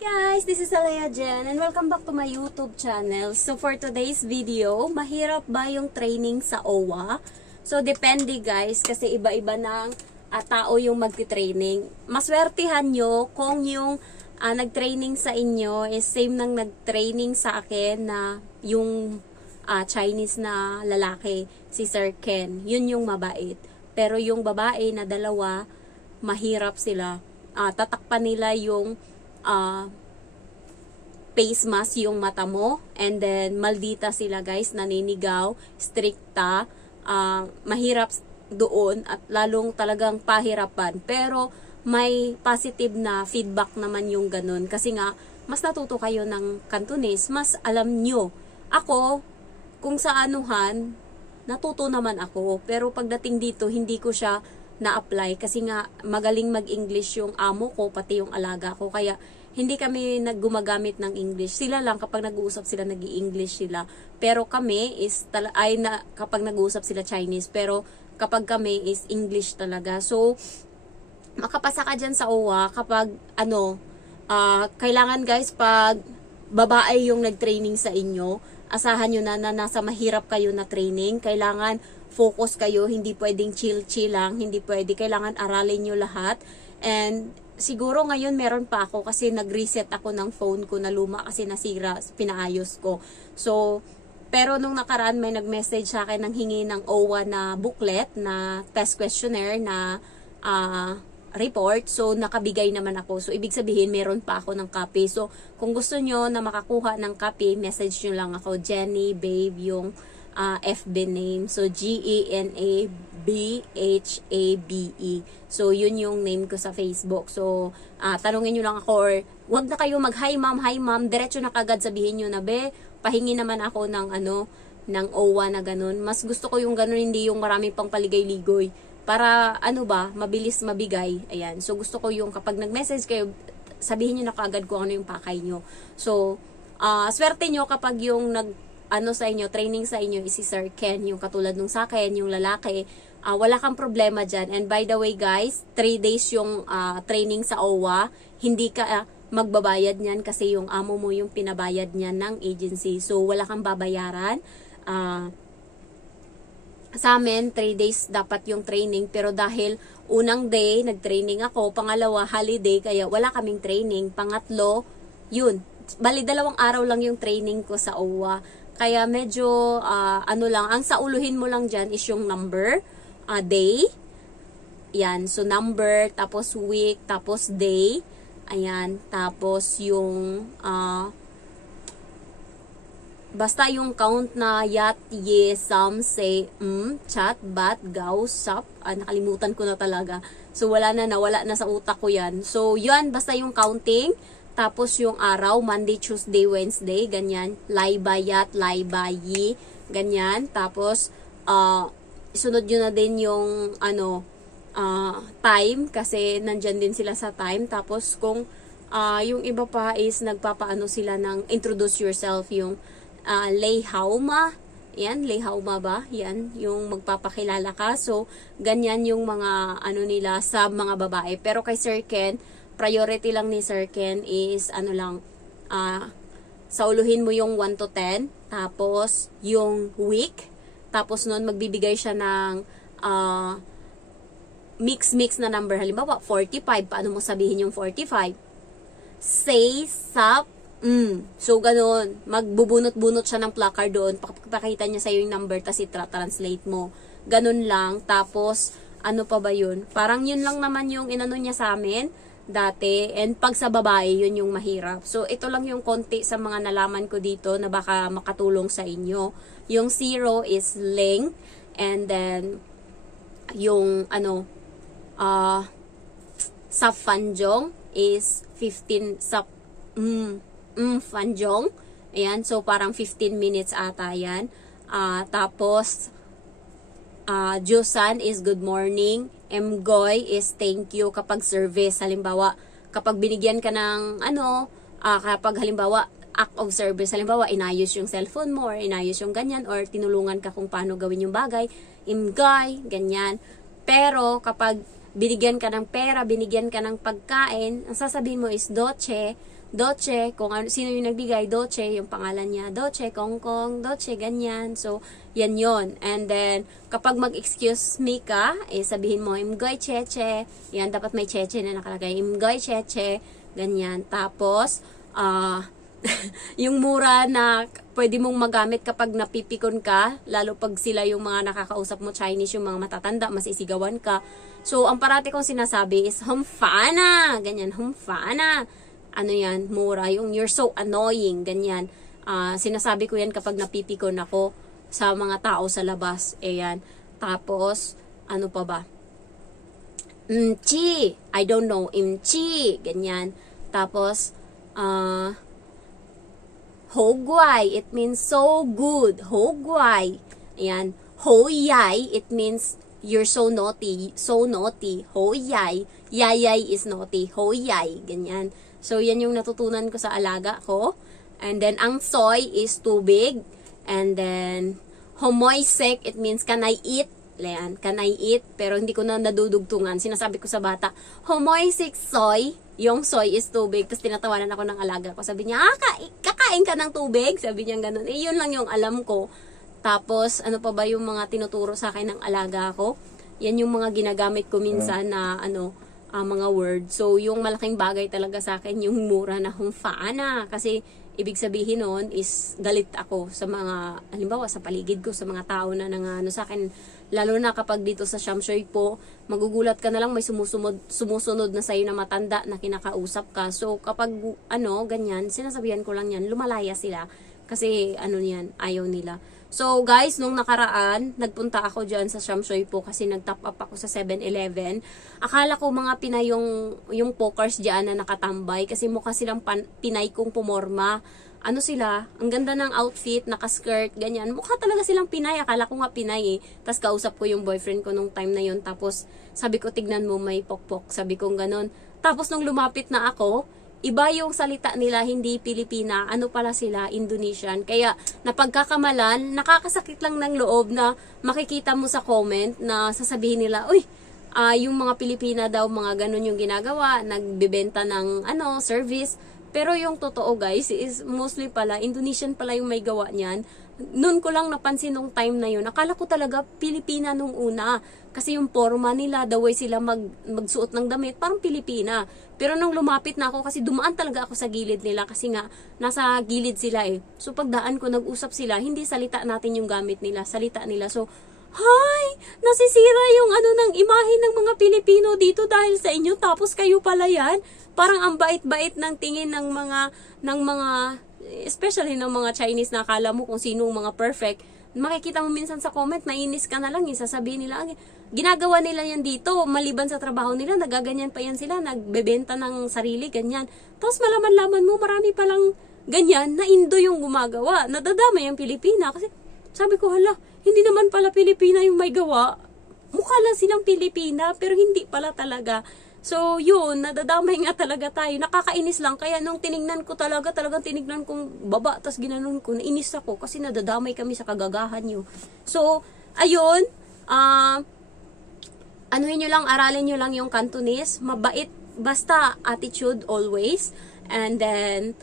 Guys, this is Alea Jen and welcome back to my YouTube channel. So for today's video, mahirap ba yung training sa OWA? So depende guys kasi iba-iba ng tao yung magti-training. Maswertihan nyo kung yung nag-training sa inyo is same nang nag-training sa akin na yung Chinese na lalaki, si Sir Ken. Yun yung mabait. Pero yung babae na dalawa, mahirap sila. Tatakpan nila yung face mask yung mata mo, and then maldita sila guys, naninigaw, strikta, mahirap doon at lalong talagang pahirapan. Pero may positive na feedback naman yung ganun kasi nga mas natuto kayo ng Cantonese, mas alam nyo. Ako, kung sa anuhan, natuto naman ako, pero pagdating dito hindi ko siya na-apply kasi nga magaling mag-English yung amo ko, pati yung alaga ko. Kaya hindi kami naggumagamit ng English. Sila lang kapag nag-uusap sila, nag-i-English sila. Pero kami is kapag nag-uusap sila Chinese, pero kapag kami is English talaga. So makapasa ka dyan sa OWA kapag kailangan guys, pag babae yung nag-training sa inyo, asahan nyo na nasa mahirap kayo na training. Kailangan focus kayo, hindi pwedeng chill-chill lang, hindi pwede, kailangan aralin nyo lahat. And siguro ngayon meron pa ako kasi nag-reset ako ng phone ko na luma kasi nasira, pinaayos ko. So, pero nung nakaraan may nag-message sa akin ng hingi ng OWA na booklet, na test questionnaire, na report. So, nakabigay naman ako. So, ibig sabihin, meron pa ako ng copy. So, kung gusto nyo na makakuha ng copy, message nyo lang ako, Jenny Babe, yung FB name. So, GENABHABE. So, yun yung name ko sa Facebook. So, tanungin nyo lang ako, or wag na kayo mag-hi ma'am, diretso na kagad sabihin nyo na, be, pahingi naman ako ng ng OWA na ganun. Mas gusto ko yung ganun, hindi yung marami pang paligay-ligoy. Para, mabilis mabigay. Ayan. So, gusto ko yung kapag nag-message kayo, sabihin nyo na kaagad kung ano yung pakay nyo. So, swerte nyo kapag yung sa inyo, training sa inyo is si Sir Ken, yung katulad nung sa akin, yung lalaki, wala kang problema dyan. And by the way guys, 3 days yung training sa OWA, hindi ka magbabayad niyan kasi yung amo mo yung pinabayad niyan ng agency. So, wala kang babayaran. Sa amin, 3 days dapat yung training, pero dahil unang day, nag-training ako, pangalawa, holiday, kaya wala kaming training. Pangatlo, yun, bali 2 araw lang yung training ko sa OWA. Kaya medyo, ang sauluhin mo lang dyan is yung number, day, yan, so number, tapos week, tapos day, ayan, tapos yung, basta yung count na yat, ye, sam, say, chat, bat, gaw, sap, nakalimutan ko na talaga. So, nawala na sa utak ko yan. So, yan, basta yung counting, tapos yung araw, Monday, Tuesday, Wednesday, ganyan, layba, yat, layba, yi, ganyan. Tapos, isunod nyo na din yung, time, kasi nandyan din sila sa time. Tapos, kung yung iba pa is nagpapaano sila ng introduce yourself, yung lay hauma, yan, lay hauma ba? Yan, yung magpapakilala ka. So, ganyan yung mga, nila sa mga babae. Pero kay Sir Ken, priority lang ni Sir Ken is, sauluhin mo yung 1 to 10, tapos yung week, tapos nun magbibigay siya ng, mix na number. Halimbawa, 45, paano mo sabihin yung 45? Say, sap, So, ganun. Magbubunot-bunot siya ng placard doon. Pakita niya sa'yo yung number, tapos i-translate mo. Ganun lang. Tapos, ano pa ba yun? Parang yun lang naman yung inano niya sa amin dati. And pag sa babae, yun yung mahirap. So, ito lang yung konti sa mga nalaman ko dito na baka makatulong sa inyo. Yung 0 is ling. And then, yung, sap fanjong is 15 sap, fanjong. Ayan, so parang 15 minutes ata yan. Tapos, Josan is good morning. Mgoy is thank you kapag service. Halimbawa, kapag binigyan ka ng, kapag halimbawa, act of service. Halimbawa, inayos yung cellphone mo, or inayos yung ganyan, or tinulungan ka kung paano gawin yung bagay. Imgoy, ganyan. Pero, kapag binigyan ka ng pera, binigyan ka ng pagkain, ang sasabihin mo is doche, Doche, kung ano, sino yung nagbigay, Doche, yung pangalan niya, Doche, Kongkong, Doche, ganyan. So, yan yon. And then, kapag mag-excuse me ka, sabihin mo, Imgoy Cheche. Yan, dapat may Cheche na nakalagay. Imgoy Cheche, ganyan. Tapos, yung mura na pwede mong magamit kapag napipikon ka, lalo pag sila yung mga nakakausap mo, Chinese, yung mga matatanda, masisigawan ka. So, ang parati kong sinasabi is, humfana, ganyan, humfana. Ano yan, mura, yung you're so annoying, ganyan. Sinasabi ko yan kapag napipikon ako sa mga tao sa labas. Ayan. Tapos, ano pa ba? Imchi, I don't know, imchi, ganyan. Tapos, hogwai, it means so good, hogwai. Ayan. Hoyai, it means you're so naughty, hoyai. Yayay is naughty, hoyai, ganyan. So, yan yung natutunan ko sa alaga ko. And then, ang soy is tubig. And then, homoisek, it means can I eat? Ayan, can I eat? Pero hindi ko na nadudugtungan. Sinasabi ko sa bata, homoisek soy. Yung soy is tubig. Tapos tinatawanan ako ng alaga ko. Sabi niya, kakain ka ng tubig? Sabi niya ganun. Yun lang yung alam ko. Tapos, ano pa ba yung mga tinuturo sa akin ng alaga ko? Yan yung mga ginagamit ko minsan na, mga word. So, yung malaking bagay talaga sa akin, yung mura na humfana. Kasi, ibig sabihin nun is galit ako sa mga, halimbawa, sa paligid ko, sa mga tao na sa akin. Lalo na kapag dito sa Shamshoy po, magugulat ka na lang may sumusunod na sa'yo na matanda na kinakausap ka. So, kapag, ganyan, sinasabihan ko lang yan, lumalaya sila. Kasi, yan, ayaw nila. So, guys, nung nakaraan, nagpunta ako dyan sa Shamshoy po kasi nag-top up ako sa 7-Eleven. Akala ko mga Pinay yung pokers dyan na nakatambay kasi mukha silang Pinay kong pumorma. Ano sila? Ang ganda ng outfit, naka-skirt, ganyan. Mukha talaga silang Pinay. Akala ko nga Pinay Tapos kausap ko yung boyfriend ko nung time na yun. Tapos sabi ko, tignan mo, may pokpok. Sabi ko ganon. Tapos nung lumapit na ako, iba yung salita nila, hindi Pilipina, ano pala sila, Indonesian. Kaya, napagkakamalan, nakakasakit lang ng loob na makikita mo sa comment na sasabihin nila, uy, yung mga Pilipina daw, mga ganun yung ginagawa, nagbebenta ng, service. Pero yung totoo guys, is mostly pala, Indonesian pala yung may gawa niyan. Noon ko lang napansin nung time na yun. Akala ko talaga Pilipina nung una. Kasi yung forma nila, the way sila magsuot ng damit, parang Pilipina. Pero nung lumapit na ako, kasi dumaan talaga ako sa gilid nila. Kasi nga, nasa gilid sila So pagdaan ko, nag-usap sila, hindi salita natin yung gamit nila, salita nila. So, hi! Nasisira yung ng imahe ng mga Pilipino dito dahil sa inyo. Tapos kayo pala yan. Parang ang bait-bait ng tingin ng mga especially ng mga Chinese na akala mo kung sinong mga perfect. Makikita mo minsan sa comment, nainis ka na lang, sasabihin nila, ginagawa nila yan dito, maliban sa trabaho nila, nagaganyan pa yan sila, nagbebenta ng sarili, ganyan. Tapos malaman-laman mo, marami palang ganyan na Indo yung gumagawa, nadadamay ang Pilipina. Kasi sabi ko, hala, hindi naman pala Pilipina yung may gawa. Mukha lang silang Pilipina, pero hindi pala talaga. So, yun, nadadamay nga talaga tayo. Nakakainis lang. Kaya nung tinignan ko talagang tinignan kong baba, tas ginanon ko, nainis ako kasi nadadamay kami sa kagagahan nyo. So, ayun, anuhin nyo lang, aralin nyo lang yung Cantonese. Mabait, basta attitude always. And then,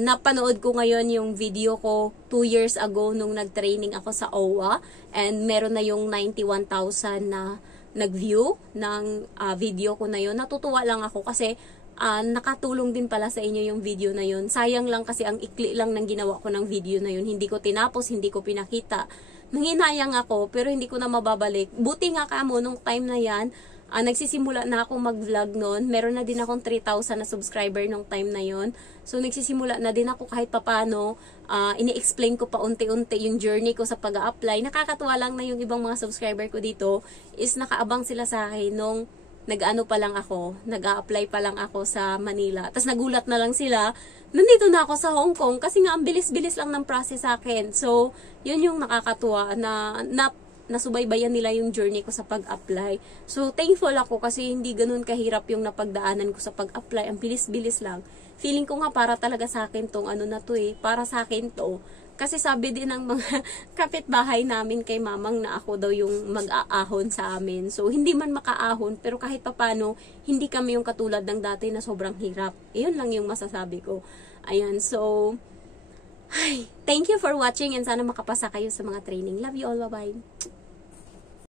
napanood ko ngayon yung video ko 2 years ago nung nag-training ako sa OWA. And meron na yung 91,000 na nag-view ng video ko na yun. Natutuwa lang ako kasi nakatulong din pala sa inyo yung video na yun. Sayang lang kasi ang ikli lang ng ginawa ko ng video na yun. Hindi ko tinapos, hindi ko pinakita. Nanginayang ako pero hindi ko na mababalik. Buti nga kamo nung time na yan, nagsisimula na ako mag-vlog noon. Meron na din akong 3,000 na subscriber nung time na yon. So, nagsisimula na din ako kahit papano. Ini-explain ko pa unti-unti yung journey ko sa pag-a-apply. Nakakatuwa lang na yung ibang mga subscriber ko dito is nakaabang sila sa akin nung nag-ano pa lang ako, nag-a-apply pa lang ako sa Manila. Tapos nagulat na lang sila, nandito na ako sa Hong Kong kasi nga ang bilis-bilis lang ng process sa akin. So, yun yung nakakatuwa na nasubaybayan nila yung journey ko sa pag-apply. So, thankful ako kasi hindi ganun kahirap yung napagdaanan ko sa pag-apply. Ang bilis-bilis lang. feeling ko nga para talaga sa akin tong ano na to para sa akin to. Kasi sabi din ng mga kapitbahay namin kay mamang na ako daw yung mag-aahon sa amin. So, hindi man makaahon, pero kahit papano, hindi kami yung katulad ng dati na sobrang hirap. Iyon lang yung masasabi ko. Ayan, so, thank you for watching and sana makapasa kayo sa mga training. Love you all, bye-bye.